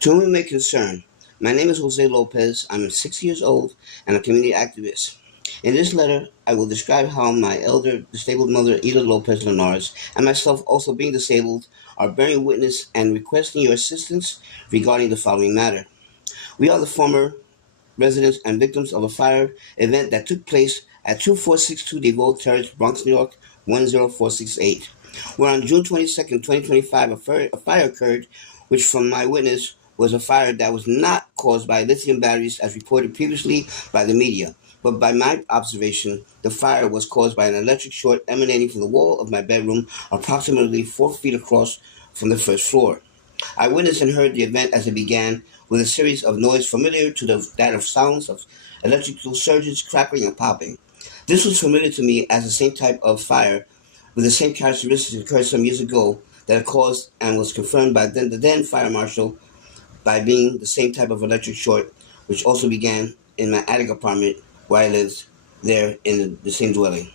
To whom it may concern, my name is Jose Lopez. I'm 60 years old and a community activist. In this letter, I will describe how my elder disabled mother, Ida Lopez Linares, and myself, also being disabled, are bearing witness and requesting your assistance regarding the following matter. We are the former residents and victims of a fire event that took place at 2462 DeVoe Terrace, Bronx, New York, 10468, where on June 22nd, 2025, a fire occurred, which from my witness was a fire that was not caused by lithium batteries as reported previously by the media, but by my observation, the fire was caused by an electric short emanating from the wall of my bedroom approximately 4 feet across from the first floor. I witnessed and heard the event as it began with a series of noise familiar to that of sounds of electrical surges crackling and popping. This was familiar to me as the same type of fire with the same characteristics occurred some years ago that had caused and was confirmed by the then fire marshal by being the same type of electric short, which also began in my attic apartment where I lived there in the same dwelling.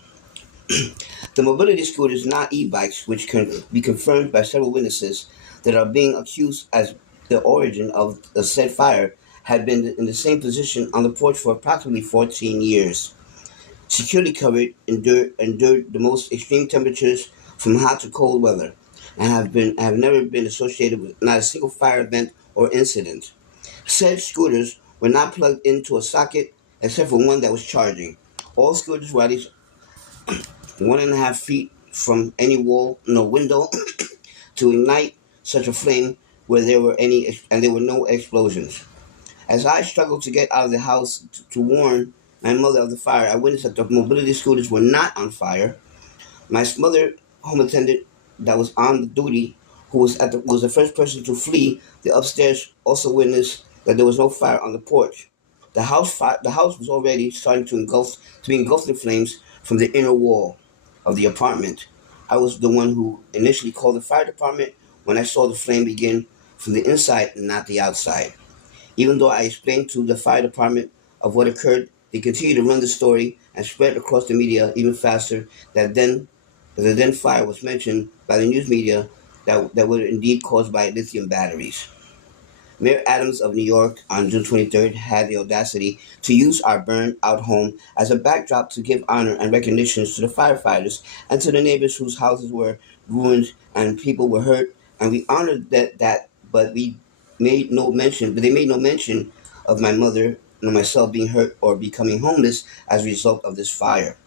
The mobility scooters, not e-bikes, which can be confirmed by several witnesses that are being accused as the origin of the said fire, had been in the same position on the porch for approximately 14 years. Securely covered, endured the most extreme temperatures from hot to cold weather, and have never been associated with not a single fire event or incident. Said scooters were not plugged into a socket except for one that was charging. All scooters were at least 1.5 feet from any wall, no window, to ignite such a flame where there were any, and there were no explosions. As I struggled to get out of the house to warn my mother of the fire, I witnessed that the mobility scooters were not on fire. My mother, home attendant that was on duty, who was the first person to flee the upstairs, also witnessed that there was no fire on the porch. The house was already starting to be engulfed in flames from the inner wall of the apartment. I was the one who initially called the fire department when I saw the flame begin from the inside and not the outside. Even though I explained to the fire department of what occurred, they continued to run the story and spread across the media even faster. The then fire was mentioned by the news media that were indeed caused by lithium batteries. Mayor Adams of New York on June 23rd had the audacity to use our burned out home as a backdrop to give honor and recognition to the firefighters and to the neighbors whose houses were ruined and people were hurt. And we honored but they made no mention of my mother nor myself being hurt or becoming homeless as a result of this fire.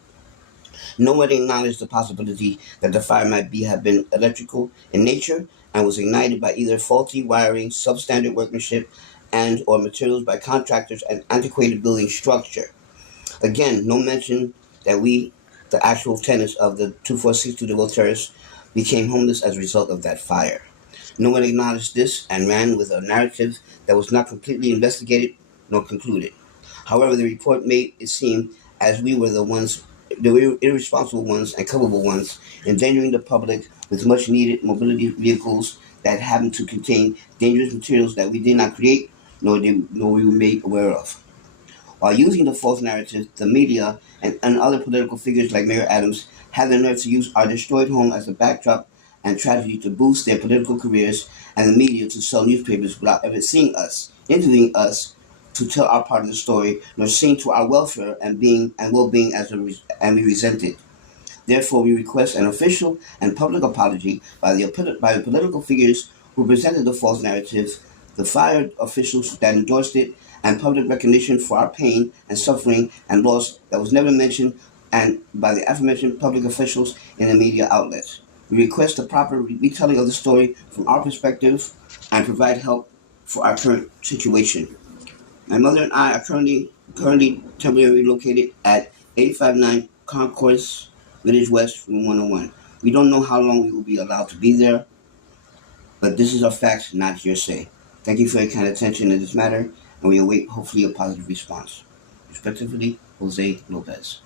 No one acknowledged the possibility that the fire have been electrical in nature and was ignited by either faulty wiring, substandard workmanship, and or materials by contractors and antiquated building structure. Again, no mention that we, the actual tenants of the 2462 DeVoe Terrace, became homeless as a result of that fire. No one acknowledged this and ran with a narrative that was not completely investigated nor concluded. However, the report made it seem as we were the irresponsible ones and culpable ones, endangering the public with much needed mobility vehicles that happened to contain dangerous materials that we did not create nor we were made aware of. While using the false narrative, the media and other political figures like Mayor Adams had the nerve to use our destroyed home as a backdrop and tragedy to boost their political careers, and the media to sell newspapers without ever seeing us, interviewing us to tell our part of the story, nor seeing to our welfare and well-being and we resent it. Therefore, we request an official and public apology by the political figures who presented the false narrative, the fired officials that endorsed it, and public recognition for our pain and suffering and loss that was never mentioned, and by the aforementioned public officials in the media outlets. We request a proper retelling of the story from our perspective and provide help for our current situation. My mother and I are currently temporarily located at 859 Concourse, Village West, Room 101. We don't know how long we will be allowed to be there, but this is our facts, not hearsay. Thank you for your kind attention in this matter, and we await hopefully a positive response. Respectively, Jose Lopez.